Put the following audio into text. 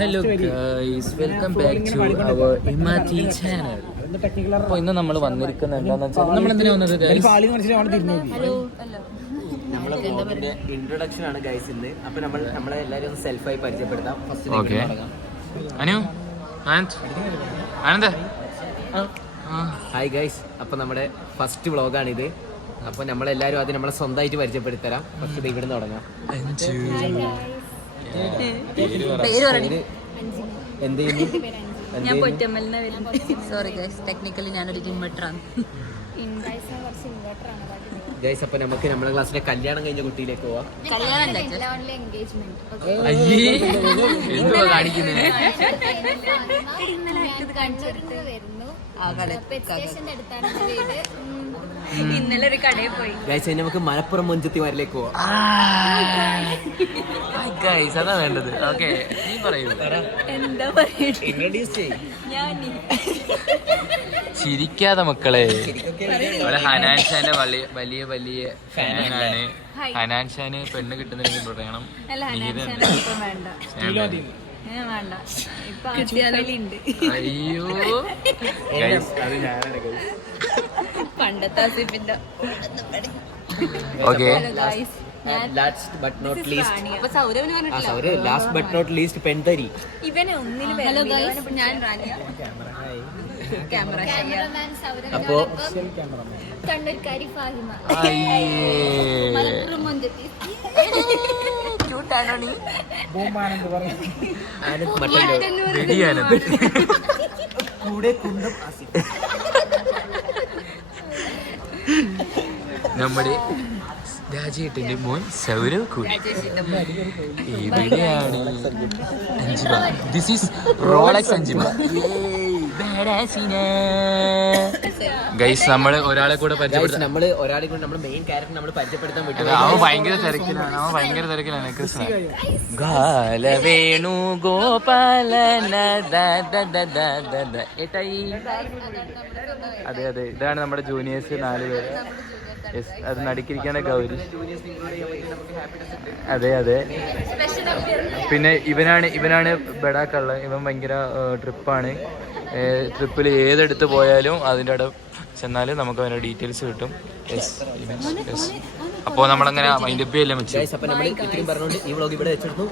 Hello guys, welcome back to our Emirati channel. അപ്പോൾ ഇന്ന് നമ്മൾ വന്നിരിക്കുന്നത് എന്താണെന്ന് വെച്ചാൽ നമ്മൾ എന്തിനാ വന്നത്? നമ്മളെ ഇൻട്രൊഡക്ഷൻ ആണ് ഗൈസ് ഇന്ന്. അപ്പൊ നമ്മളെ എല്ലാവരും ഒന്ന് സെൽഫായി പരിചയപ്പെടുത്താം. ഓക്കെ, അനു ആനന്ദ. ഹായ് ഗൈസ്, അപ്പൊ നമ്മുടെ ഫസ്റ്റ് വ്ളോഗാണിത്. അപ്പൊ നമ്മളെല്ലാവരും ആദ്യം നമ്മളെ സ്വന്തമായിട്ട് പരിചയപ്പെടുത്തരാം. ഫസ്റ്റ് ഇവിടെ നിന്ന് തുടങ്ങാം. എന്ത് ചെയ്യുന്നു? സോറി ഗൈസ്, ടെക്നിക്കലി ഞാനൊരു ഇൻവെർട്ടറാണ്. ഗൈസ്, അപ്പൊ നമുക്ക് നമ്മുടെ ക്ലാസ്സിലെ കല്യാണം കഴിഞ്ഞ കുട്ടിയിലേക്ക് പോവാം. ഇന്നലെ ഒരു കടയിൽ പോയി ഗൈസ്, നമുക്ക് മലപ്പുറം മൊഞ്ചത്തിമാരിലേക്ക് പോവാം. ഗൈസ്, അതാ വേണ്ടത്. ഓക്കെ, നീ പറയൂ. എന്താ പറയുക, ചിരിക്കാതെ മക്കളെ. ഇവിടെ ഹനാൻ ഷാന്റെ വലിയ വലിയ ഫാനാണ്. ഹനാൻ ഷാന് പെണ്ണ് കിട്ടുന്നില്ലെങ്കിൽ പറയണം. അയ്യോ ഗൈസ്, അത് ഞാനാണ് ഗൈസ്. പണ്ടത്തെ ആസിഫിന്റെ. Okay, last but not least സൗരവിന് ലാസ്റ്റ് ബട്ട് നോട്ട് ലീസ്റ്റ് പെൺതരി. ഇവനെ ഒന്നിനും ഞാൻ ക്യാമറ അപ്പോ കണ്ണൂർക്കാരി ഫാഹിമ. ക്യൂട്ടാണോ നീ? നമ്മുടെ രാജേട്ടന്റെ മോൻ സൗരവ് കൂടി ഇവിടെയാണ്. Anjima, this is Rolex Anjima. Guys, നമ്മള് ഒരാളെ കൂടെ പരിചയപ്പെടുത്താം. നമ്മള് ഒരാളെ കൂടെ നമ്മുടെ മെയിൻ ക്യാരക്ടർ നമ്മൾ പരിചയപ്പെടുത്താൻ പറ്റും. അവൻ ഭയങ്കര തിരക്കിലാണ്. കൃഷ്ണ ഗാലവേണു ഗോപാലന. അതെ, ഇതാണ് നമ്മുടെ ജൂനിയേഴ്സ് 4 പേര്. അത് നടുക്കിരിക്കാണ് ഗൗരി. അതെ. പിന്നെ ഇവനാണ് ബെഡാക്കള്ള. ഇവൻ ഭയങ്കര ട്രിപ്പാണ്. ട്രിപ്പിൽ ഏതെടുത്ത് പോയാലും അതിൻ്റെ അവിടെ ചെന്നാലും നമുക്ക് അതിൻ്റെ ഡീറ്റെയിൽസ് കിട്ടും. അപ്പോൾ നമ്മളങ്ങനെ മൈൻഡ് അപ്പ് ചെയ്യല്ലേ വെച്ചു. അപ്പോൾ നമ്മൾ ഇത്രയും പറഞ്ഞുകൊണ്ട് ഈ വ്ളോഗ് ഇവിടെ വെച്ചിരുന്നു.